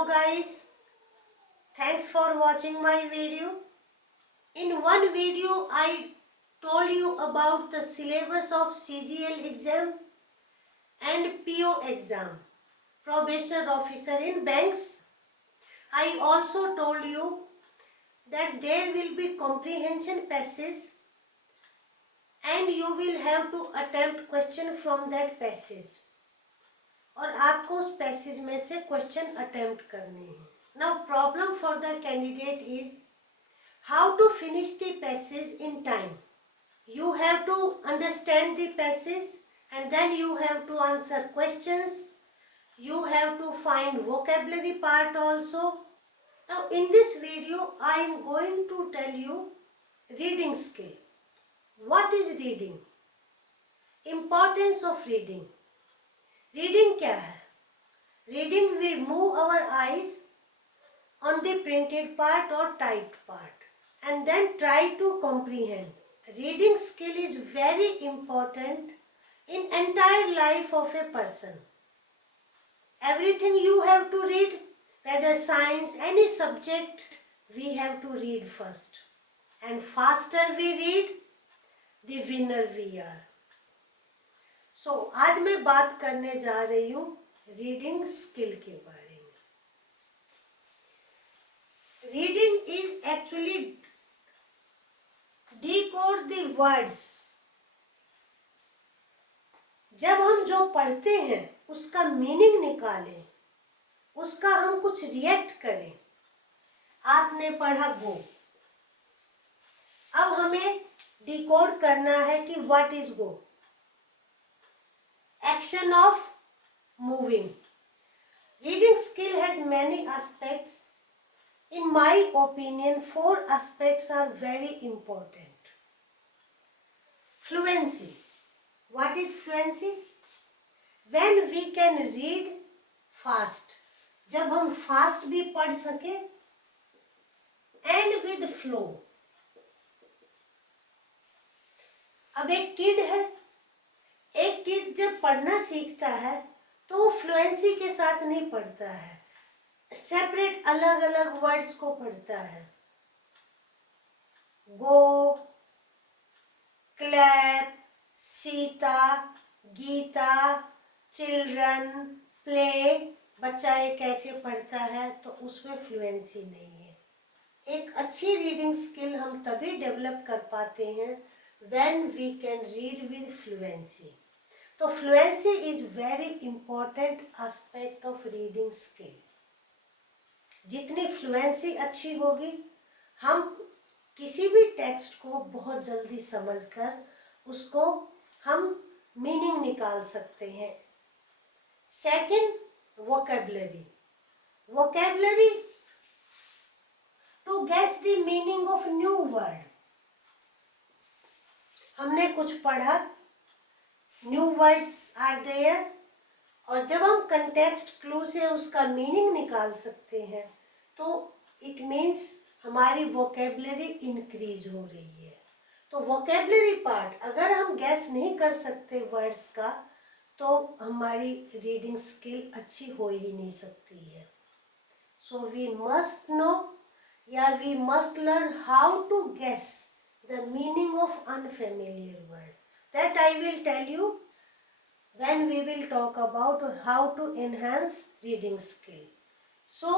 Hello guys, thanks for watching my video. In one video I told you about the syllabus of CGL exam and PO exam, Probationer Officer in Banks. I also told you that there will be comprehension passage and you will have to attempt question from that passage. और आपको उस पैसेज में से question attempt करने हैं. Now problem for the candidate is how to finish the passage in time. You have to understand the passage and then you have to answer questions. You have to find vocabulary part also. Now in this video I am going to tell you reading skill. What is reading? Importance of reading. Reading क्या है? Reading we move our eyes on the printed part और typed part and then try to comprehend. Reading skill is very important in entire life of a person. Everything you have to read, whether science, any subject, we have to read first. And faster we read, the winner we are. So, आज मैं बात करने जा रही हूँ reading skill के बारे में. Reading is actually decode the words. जब हम जो पढ़ते हैं उसका मीनिंग निकालें, उसका हम कुछ रिएक्ट करें. आपने पढ़ा गो, अब हमें डिकोड करना है कि what is go. Action of moving. Reading skill has many aspects. In my opinion, 4 aspects are very important. Fluency. What is fluency? When we can read fast. जब हम fast भी पढ़ सके and with flow. अब एक किड है, एक किड जब पढ़ना सीखता है तो वो फ्लुएंसी के साथ नहीं पढ़ता है, सेपरेट अलग अलग वर्ड्स को पढ़ता है. Go, clap, Sita, Gita, children, play. बच्चा ये कैसे पढ़ता है तो उसमें फ्लुएंसी नहीं है. एक अच्छी रीडिंग स्किल हम तभी डेवलप कर पाते हैं when we can read with fluency. तो fluency is very important aspect of reading skill. जितनी fluency अच्छी होगी हम किसी भी टेक्स्ट को बहुत जल्दी समझकर उसको हम मीनिंग निकाल सकते हैं. Second, vocabulary. Vocabulary to guess the meaning of new word. हमने कुछ पढ़ा, न्यू वर्ड्स आर देयर, और जब हम कंटेक्स्ट क्लू से उसका मीनिंग निकाल सकते हैं तो इट मीन्स हमारी वोकेबलरी इंक्रीज हो रही है. तो वोकेबलरी पार्ट अगर हम गैस नहीं कर सकते वर्ड्स का तो हमारी रीडिंग स्किल अच्छी हो ही नहीं सकती है. सो वी मस्ट नो या we must learn how to guess the meaning of unfamiliar word. That I will tell you when we will talk about how to enhance reading skill. So,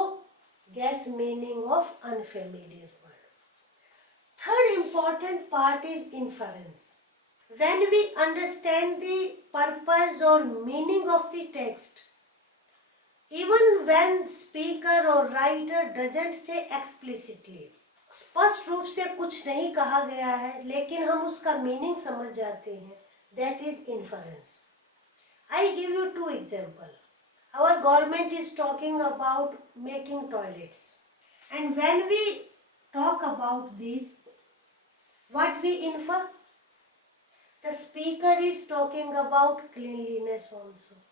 guess meaning of unfamiliar word. Third important part is inference. When we understand the purpose or meaning of the text, even when speaker or writer doesn't say explicitly, स्पष्ट रूप से कुछ नहीं कहा गया है लेकिन हम उसका मीनिंग समझ जाते हैं, that is inference. I give you 2 example. Our government is talking about making toilets and when we talk about this what we infer, the speaker is talking about cleanliness also.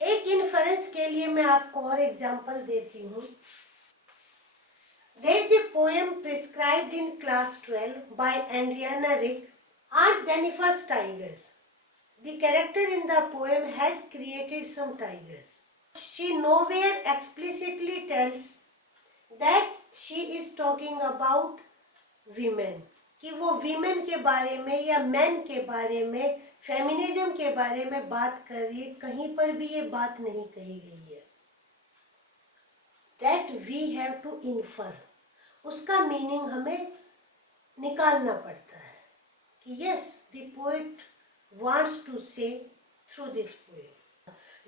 एक इन्फरेंस के लिए मैं आपको और एग्जाम्पल देती हूँ. There is a poem prescribed in class 12 by Adriana Rick, Aunt Jennifer's Tigers. The character in the poem has created some tigers. she nowhere explicitly tells that she is talking about women, कि वो women के बारे में या men के बारे में, फेमिनिज्म के बारे में बात कर रही है. कहीं पर भी ये बात नहीं कही गई है. That we have to infer, उसका मीनिंग हमें निकालना पड़ता है कि yes, the poet wants to say through this poem.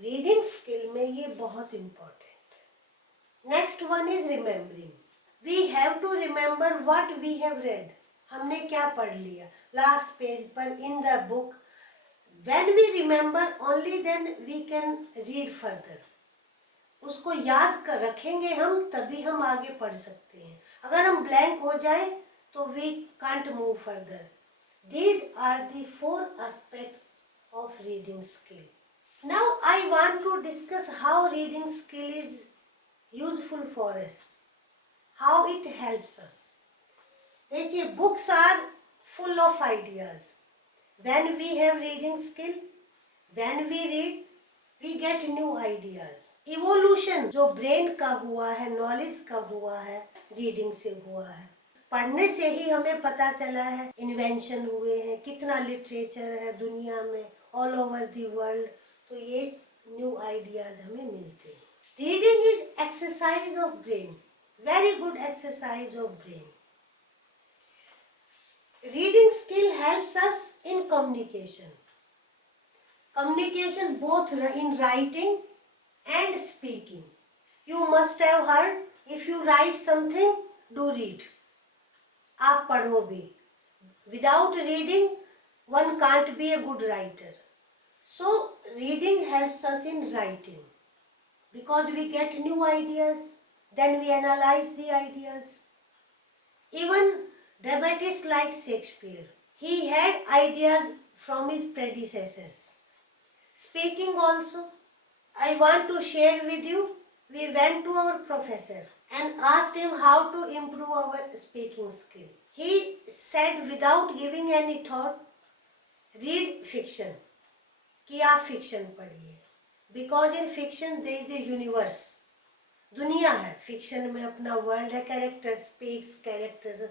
Reading skill में ये बहुत इम्पोर्टेंट है. Next one is remembering. We have to remember what we have read. हमने क्या पढ़ लिया लास्ट पेज पर in the book. When we remember only then we can read further. उसको याद कर रखेंगे हम, तभी हम आगे पढ़ सकते हैं. अगर हम ब्लैंक हो जाए तो we can't move further. These are the 4 aspects of reading skill. Now I want to discuss how reading skill is useful for us, how it helps us. देखिए, books are full of ideas. When we have reading skill, when we read, we get new ideas. Evolution जो brain का हुआ है, knowledge का हुआ है, reading से हुआ है. पढ़ने से ही हमें पता चला है इन्वेंशन हुए हैं, कितना लिटरेचर है दुनिया में, ऑल ओवर द वर्ल्ड. तो ये न्यू आइडियाज हमें मिलते हैं. Reading is exercise of brain, very good exercise of brain. Reading skill helps us in communication. Communication both in writing and speaking. You must have heard, if you right something, do read. आप पढ़ो भी. Without reading one can't be a good writer. So reading helps us in writing because we get new ideas, then we analyze the ideas. Even dramatists like Shakespeare, he had ideas from his predecessors. Speaking also, I want to share with you, we went to our professor and asked him how to improve our speaking skill. He said without giving any thought, read fiction, कि आप fiction पढ़िए. Because in fiction there is a universe. दुनिया है, फिक्शन में अपना वर्ल्ड है. Character speaks, characters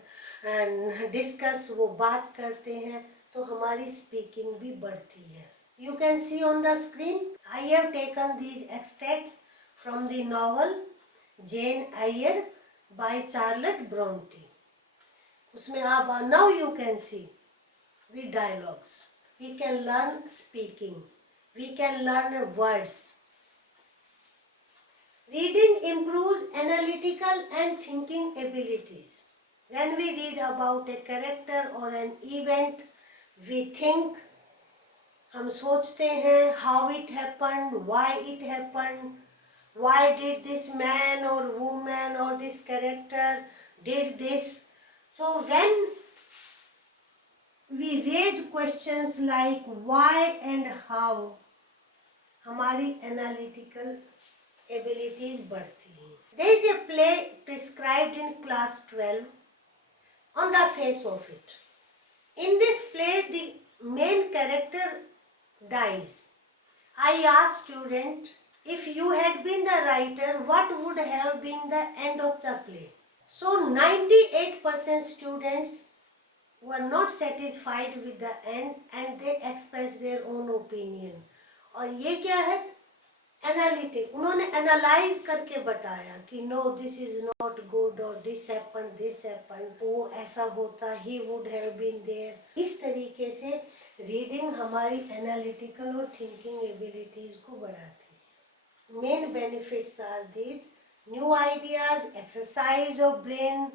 discuss, वो बात करते हैं, तो हमारी स्पीकिंग भी बढ़ती है. You can see on the screen, I have taken these extracts from the novel Jane Eyre by Charlotte Bronte. उसमें आप now you can see the dialogues. We can learn speaking. We can learn words. Reading improves analytical and thinking abilities. When we read about a character or an event, we think. हम सोचते हैं how it happened, why it happened, why did this man or woman or this character did this. So when we raise questions like why and how, हमारी analytical abilities बढ़ती हैं. There is a play prescribed in class 12, On the Face of It. In this play, the main character dies. I asked student, if you had been the writer, what would have been the end of the play? So 98% students were not satisfied with the end and they expressed their own opinion. और ये क्या है? एनालिटिक. उन्होंने एनालाइज करके बताया कि no this is not good और this happened, वो ऐसा होता, he would have been there. इस तरीके से रीडिंग हमारी एनालिटिकल और थिंकिंग एबिलिटीज को बढ़ाती है. Main benefits are this: new ideas, exercise of brain,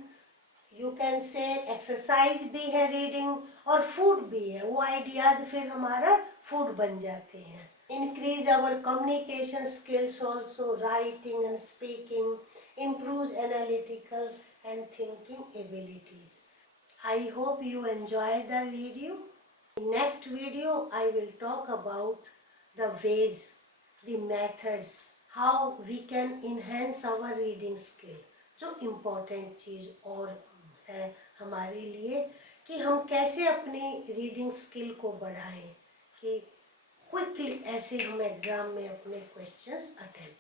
you can say exercise भी है रीडिंग, और फूड भी है. वो आइडियाज फिर हमारा फूड बन जाते हैं. Increase our communication skills also, writing and speaking, improves analytical and thinking abilities. I hope you enjoy the video. In next video I will talk about the ways, the methods, how we can enhance our reading skill. जो important चीज़ और है हमारे लिए कि हम कैसे अपनी reading skill को बढ़ाएं कि क्विकली ऐसे हम एग्ज़ाम में अपने क्वेश्चंस अटेम्प्ट